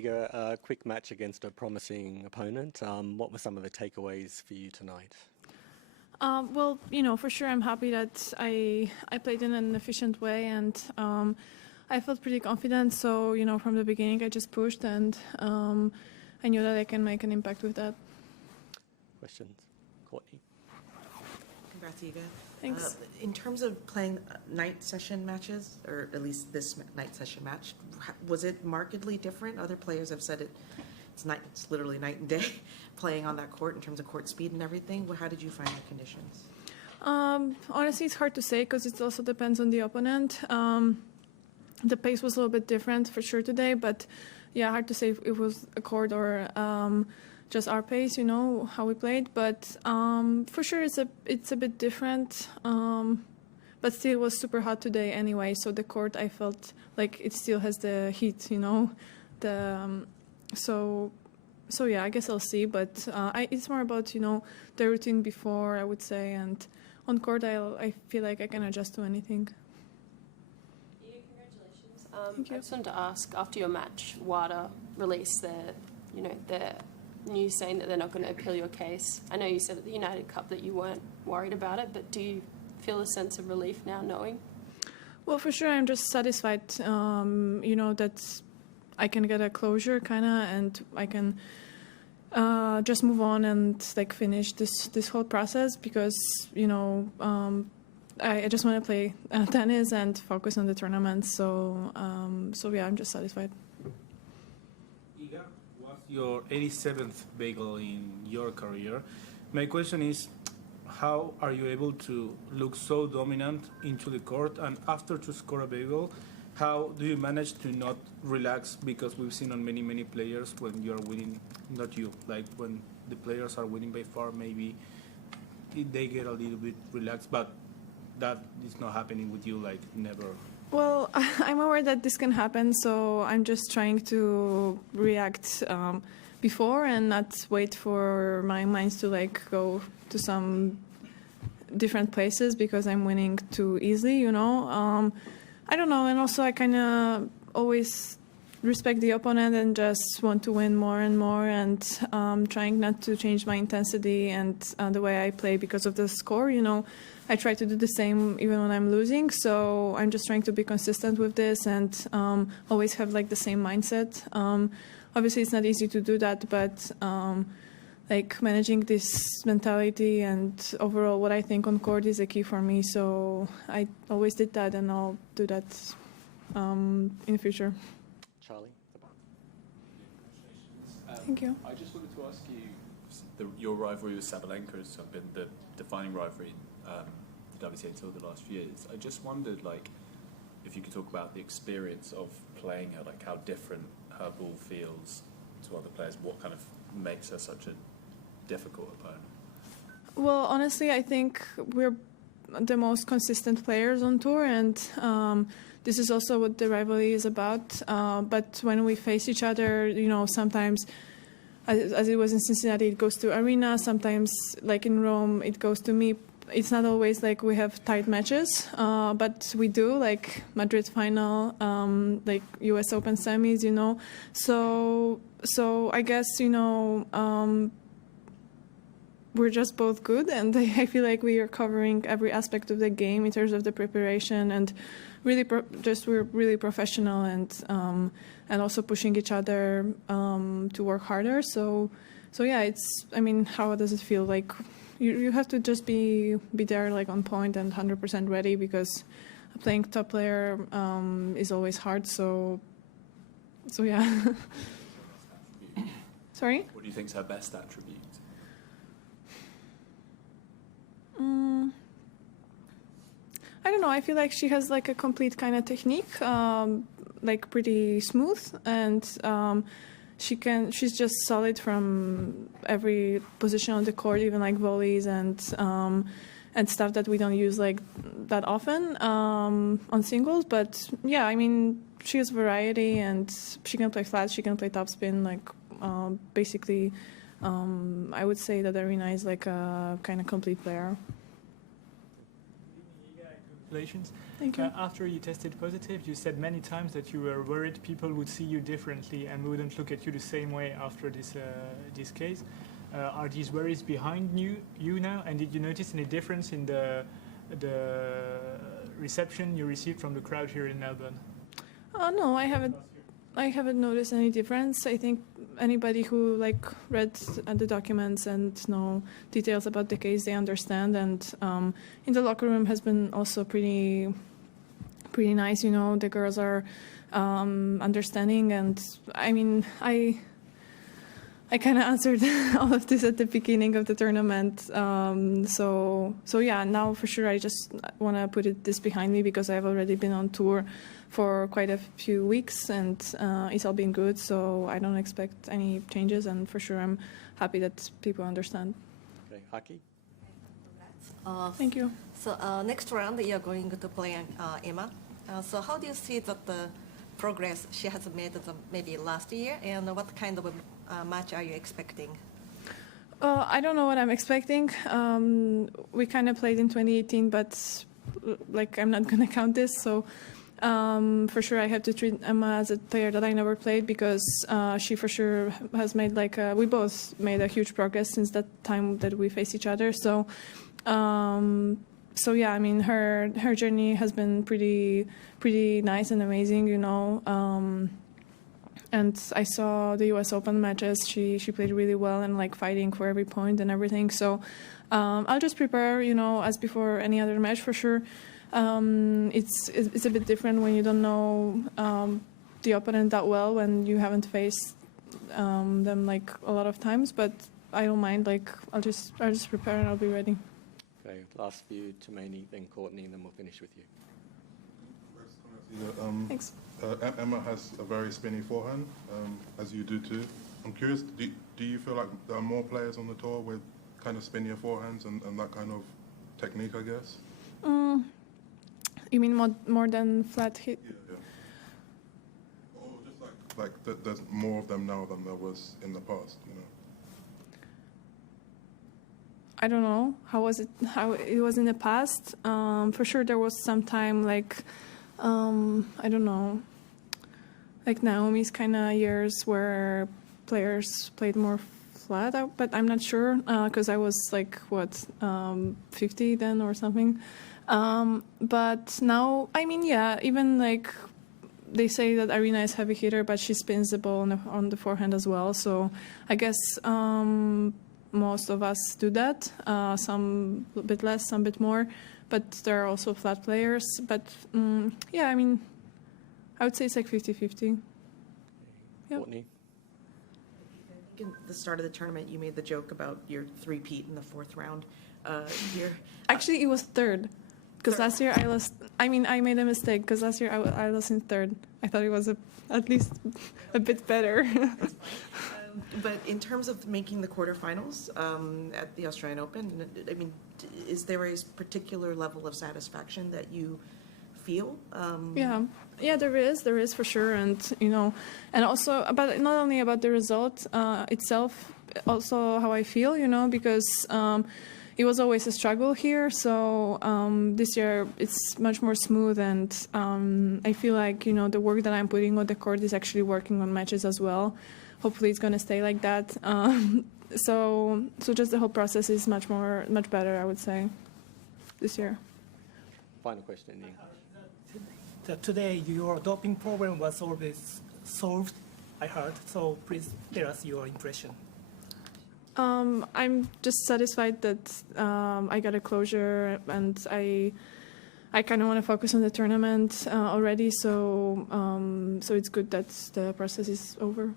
Iga, a quick match against a promising opponent. What were some of the takeaways for you tonight? Well, for sure I'm happy that I played in an efficient way, and I felt pretty confident. So, from the beginning I just pushed, and I knew that I can make an impact with that. Questions? Courtney? Congrats, Iga. Thanks. In terms of playing night session matches, or at least this night session match, was it markedly different? Other players have said it's literally night and day playing on that court in terms of court speed and everything. How did you find the conditions? Honestly, it's hard to say because it also depends on the opponent. The pace was a little bit different for sure today, but yeah, hard to say if it was a court or just our pace, how we played. But for sure it's a bit different. But still, it was super hot today anyway. So the court, I felt like it still has the heat, So yeah, I guess I'll see. But it's more about the routine before, I would say, and on court I feel like I can adjust to anything. Yeah, congratulations. Thank you. I just wanted to ask, after your match, WADA released their news saying that they're not going to appeal your case. I know you said at the United Cup that you weren't worried about it, but do you feel a sense of relief now knowing? Well, for sure, I'm just satisfied, that I can get a closure, kind of, and I can just move on and finish this whole process because I just want to play tennis and focus on the tournament. So yeah, I'm just satisfied. Iga, was your 87th bagel in your career. My question is, how are you able to look so dominant into the court, and after to score a bagel, how do you manage to not relax? Because we've seen on many players when you're winning, not you, like when the players are winning by far, maybe they get a little bit relaxed, but that is not happening with you, like never. Well, I'm aware that this can happen, so I'm just trying to react before and not wait for my mind to go to some different places because I'm winning too easily, I don't know, and also I kind of always respect the opponent and just want to win more and more, and trying not to change my intensity and the way I play because of the score, I try to do the same even when I'm losing, so I'm just trying to be consistent with this and always have the same mindset. Obviously it's not easy to do that, but managing this mentality and overall what I think on court is a key for me, so I always did that and I'll do that in the future. Charlie? Thank you. I just wanted to ask you, your rivalry with Sabalenka has been the defining rivalry the WTA Tour the last few years. I just wondered, if you could talk about the experience of playing her, how different her ball feels to other players, what kind of makes her such a difficult opponent? Well, honestly, I think we're the most consistent players on tour, and this is also what the rivalry is about. But when we face each other, sometimes, as it was in Cincinnati, it goes to Aryna. Sometimes, in Rome, it goes to me. It's not always we have tight matches, but we do, Madrid final, US Open semis, So I guess, we're just both good, and I feel like we are covering every aspect of the game in terms of the preparation, and really we're really professional, and also pushing each other to work harder. So yeah, how does it feel? You have to just be there on point and 100% ready, because playing top player is always hard. So yeah. Sorry? What do you think is her best attribute? I don't know. I feel like she has a complete kind of technique, pretty smooth, and she's just solid from every position on the court, even volleys and stuff that we don't use that often on singles. But yeah, she has variety, and she can play flat, she can play topspin. Basically, I would say that Aryna is a kind of complete player. congratulations. Thank you. After you tested positive, you said many times that you were worried people would see you differently and wouldn't look at you the same way after this case. Are these worries behind you now? And did you notice any difference in the reception you received from the crowd here in Melbourne? No, I haven't noticed any difference. I think anybody who read the documents and know details about the case, they understand. And in the locker room has been also pretty nice. The girls are understanding, and I mean, I kind of answered all of this at the beginning of the tournament. So yeah, now for sure I just want to put this behind me because I've already been on tour for quite a few weeks and it's all been good. So I don't expect any changes, and for sure I'm happy that people understand. Okay, Haki? Thank you. So next round you're going to play Emma. So how do you see that the progress she has made maybe last year, and what kind of a match are you expecting? I don't know what I'm expecting. We kind of played in 2018, but I'm not going to count this. So for sure I have to treat Emma as a player that I never played, because she for sure has made we both made a huge progress since that time that we faced each other. So yeah, I mean her journey has been pretty nice and amazing, and I saw the US Open matches. She played really well and fighting for every point and everything. So I'll just prepare, as before any other match for sure. It's a bit different when you don't know the opponent that well, when you haven't faced them a lot of times. But I don't mind. I'll just prepare and I'll be ready. Okay, last few to Maney, then Courtney, and then we'll finish with you. Thanks. Emma has a very spinny forehand, as you do too. I'm curious, do you feel like there are more players on the tour with kind of spinnier forehands and that kind of technique, I guess? You mean more than flat hit? Yeah. Or just that there's more of them now than there was in the past, I don't know how it was in the past. For sure there was some time I don't know, Naomi's kind of years where players played more flat, but I'm not sure because I was 50 then or something. But now, I mean, yeah, even they say that Aryna is heavy hitter, but she spins the ball on the forehand as well. So I guess most of us do that. Some a bit less, some a bit more. But there are also flat players. But yeah, I mean, I would say it's 50-50. Yeah. Courtney? In the start of the tournament, you made the joke about your three-peat in the fourth round here. Actually, it was third. Because last year I lost. I mean, I made a mistake because last year I lost in third. I thought it was at least a bit better. But in terms of making the quarterfinals at the Australian Open, I mean, is there a particular level of satisfaction that you feel? Yeah, there is for sure, and and also about not only about the result itself, also how I feel, because. It was always a struggle here, so this year it's much more smooth, and I feel like the work that I'm putting on the court is actually working on matches as well. Hopefully, it's going to stay like that. So just the whole process is much better, I would say, this year. Final question, Ian. Today, your doping problem was always solved, I heard. So please tell us your impression. I'm just satisfied that I got a closure, and I kind of want to focus on the tournament already. So it's good that the process is over.